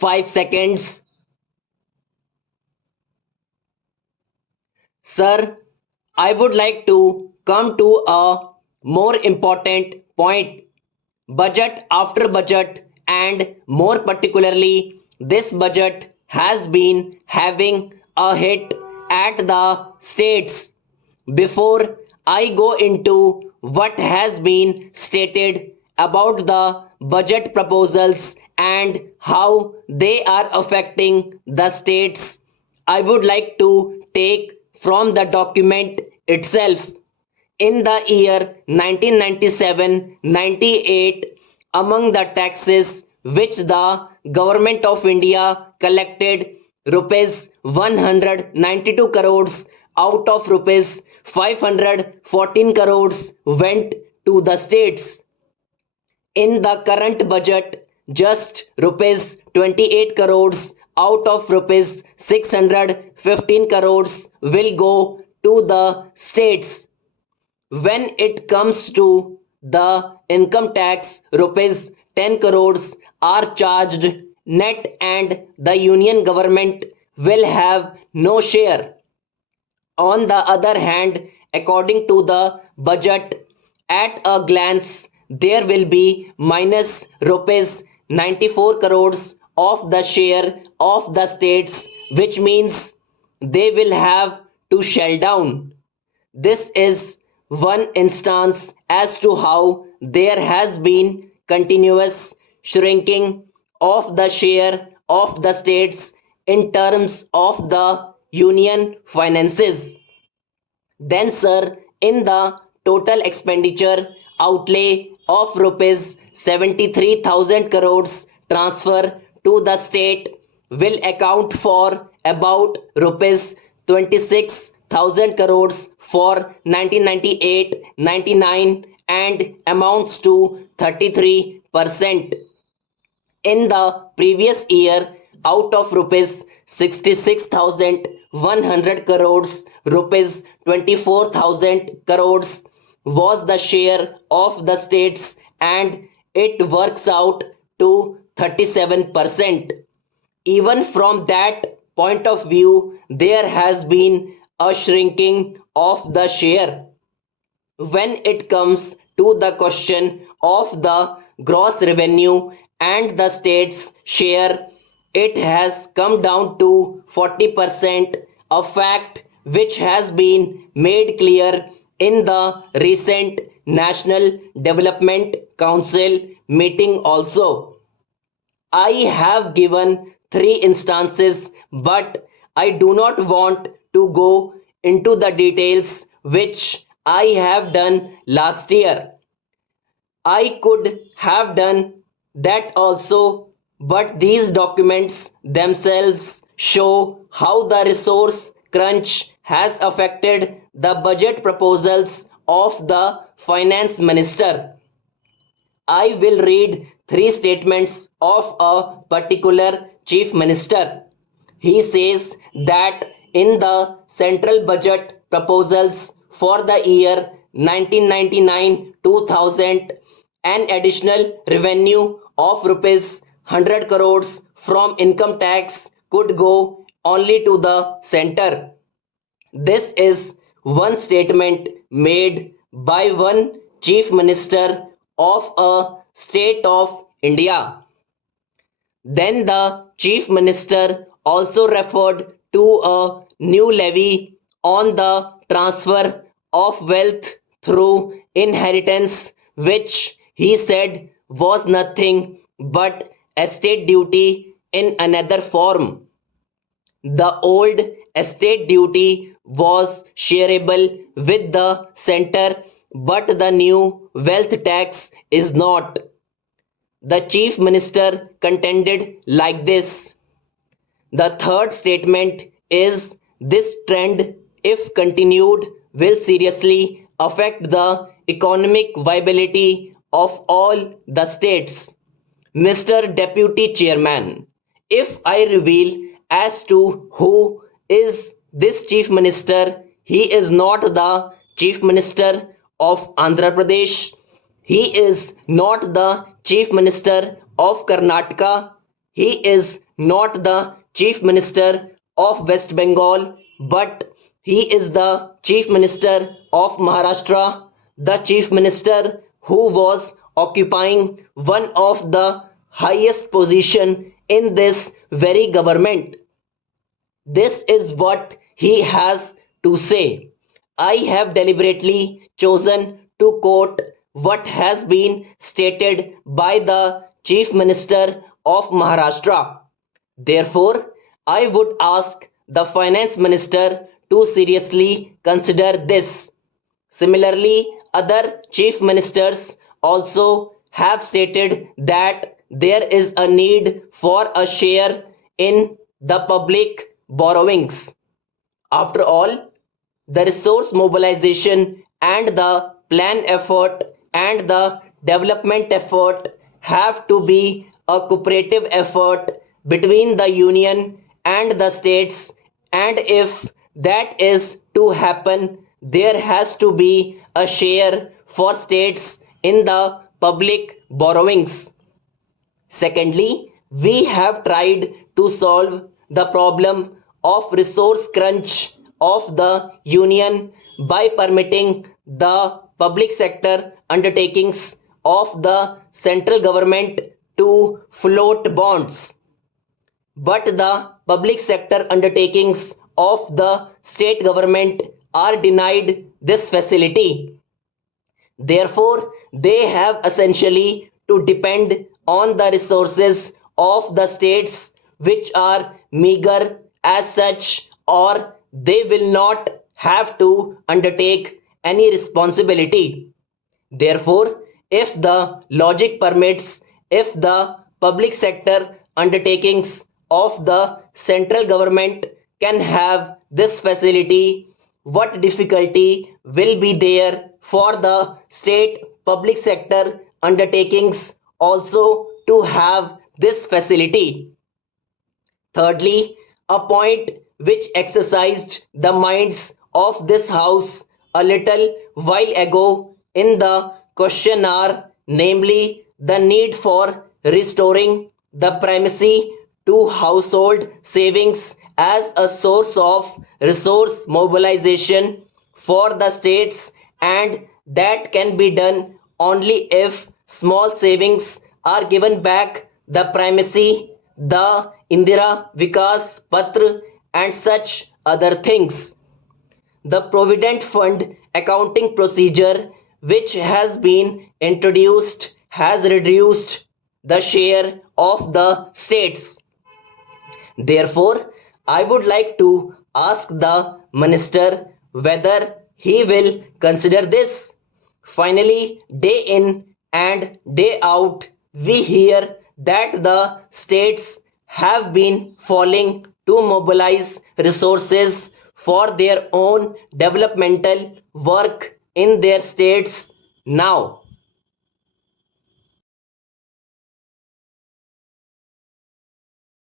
5 seconds. Sir, I would like to come to a more important point. Budget after budget, and more particularly, this budget has been having a hit at the states. Before I go into what has been stated about the budget proposals and how they are affecting the states, I would like to take from the document itself. In the year 1997-98, among the taxes which the government of India collected, rupees 192 crores out of rupees 514 crores went to the states. In the current budget, just rupees 28 crores out of rupees 615 crores will go to the states. When it comes to the income tax, rupees 10 crores are charged net and the union government will have no share. On the other hand, according to the budget, at a glance, there will be minus rupees 94 crores of the share of the states, which means they will have to shell down. This is one instance as to how there has been continuous shrinking of the share of the states in terms of the union finances. Then, sir, in the total expenditure outlay of rupees 73,000 crores transfer to the state will account for about rupees 26,000 crores for 1998-99 and amounts to 33%. In the previous year, out of rupees 66,100 crores, rupees 24,000 crores was the share of the states, and it works out to 37%. Even from that point of view, there has been a shrinking of the share. When it comes to the question of the gross revenue and the state's share, it has come down to 40%, a fact which has been made clear in the recent National Development Council meeting also. I have given 3 instances, but I do not want to go into the details which I have done last year. I could have done that also, but these documents themselves show how the resource crunch has affected the budget proposals of the finance minister. I will read 3 statements of a particular chief minister. He says that in the central budget proposals for the year 1999-2000, an additional revenue of rupees 100 crores from income tax could go only to the center. This is one statement made by one chief minister of a state of India. Then the chief minister also referred to a new levy on the transfer of wealth through inheritance, which he said was nothing but estate duty in another form. The old estate duty was shareable with the center, but the new wealth tax is not. The chief minister contended like this. The third statement is this trend, if continued, will seriously affect the economic viability of all the states. Mr. Deputy Chairman, if I reveal as to who is this chief minister, he is not the chief minister of Andhra Pradesh. He is not the chief minister of Karnataka. He is not the Chief Minister of West Bengal, but he is the Chief Minister of Maharashtra, the Chief Minister who was occupying one of the highest position in this very government. This is what he has to say. I have deliberately chosen to quote what has been stated by the Chief Minister of Maharashtra. Therefore, I would ask the Finance Minister to seriously consider this. Similarly, other chief ministers also have stated that there is a need for a share in the public borrowings. After all, the resource mobilization and the plan effort and the development effort have to be a cooperative effort between the union and the states, and if that is to happen, there has to be a share for states in the public borrowings. Secondly, we have tried to solve the problem of resource crunch of the union by permitting the public sector undertakings of the central government to float bonds. But the public sector undertakings of the state government are denied this facility. Therefore, they have essentially to depend on the resources of the states, which are meager as such, or they will not have to undertake any responsibility. Therefore, if the logic permits, if the public sector undertakings of the central government can have this facility, what difficulty will be there for the state public sector undertakings also to have this facility? Thirdly, a point which exercised the minds of this house a little while ago in the question hour, namely the need for restoring the primacy to household savings as a source of resource mobilization for the states, and that can be done only if small savings are given back the primacy, the Indira Vikas Patra, and such other things. The Provident Fund accounting procedure, which has been introduced, has reduced the share of the states. Therefore, I would like to ask the minister whether he will consider this. Finally, day in and day out, we hear that the states have been falling to mobilize resources for their own developmental work in their states. Now,